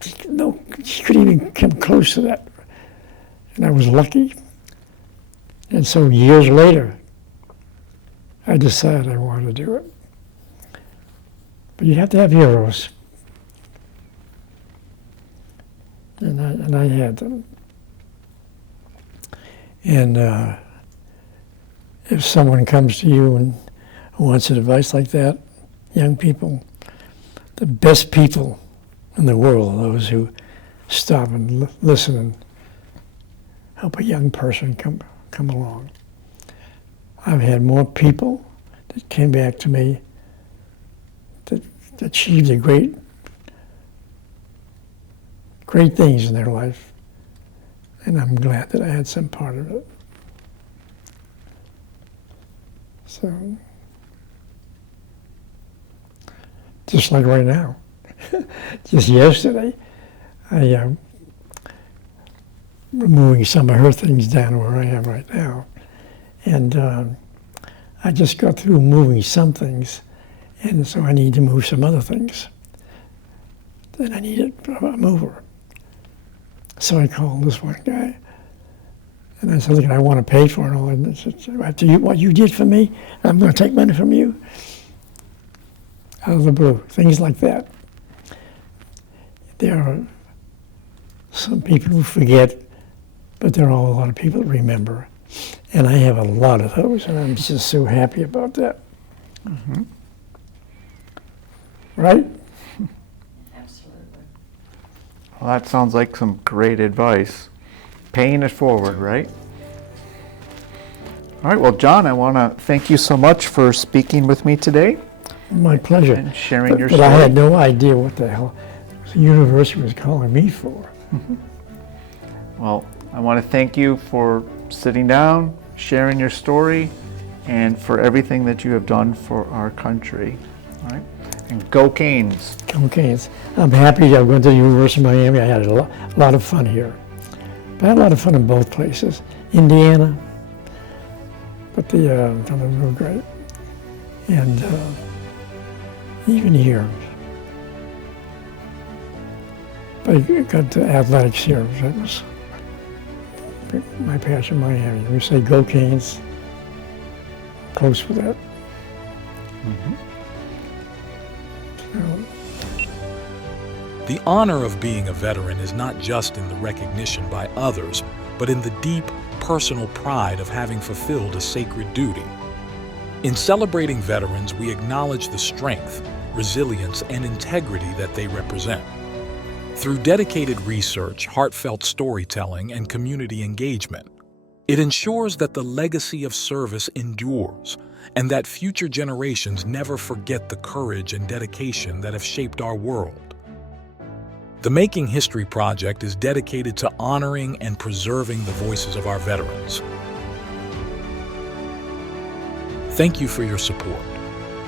she couldn't even come close to that. And I was lucky. And so years later, I decided I wanted to do it. But you have to have heroes. And I had them. And if someone comes to you and wants advice like that, young people, the best people in the world are those who stop and listen and help a young person come along. I've had more people that came back to me achieved great things in their life, and I'm glad that I had some part of it. So, just like right now, just yesterday, I moving some of her things down where I am right now, and I just got through moving some things, and so I need to move some other things. Then I need a mover. So I called this one guy, and I said, look, I want to pay for it all. And I said, after what you did for me, I'm going to take money from you. Out of the blue, things like that. There are some people who forget, but there are a lot of people that remember. And I have a lot of those, and I'm just so happy about that. Mm-hmm. Right? Absolutely. Well, that sounds like some great advice. Paying it forward, right? All right, well, John, I want to thank you so much for speaking with me today My pleasure. and sharing your But story. I had no idea what the hell the university was calling me for. Well, I want to thank you for sitting down, sharing your story, and for everything that you have done for our country. All right? And go Canes. Come Canes. I'm happy I went to the University of Miami. I had a lot of fun here. But I had a lot of fun in both places. Indiana, but the were great. And even here. But I got to athletics here. That was my passion, Miami. We say go Canes. Close with that. Mm-hmm. The honor of being a veteran is not just in the recognition by others, but in the deep personal pride of having fulfilled a sacred duty. In celebrating veterans, we acknowledge the strength, resilience, and integrity that they represent. Through dedicated research, heartfelt storytelling, and community engagement, it ensures that the legacy of service endures and that future generations never forget the courage and dedication that have shaped our world. The Making History Project is dedicated to honoring and preserving the voices of our veterans. Thank you for your support.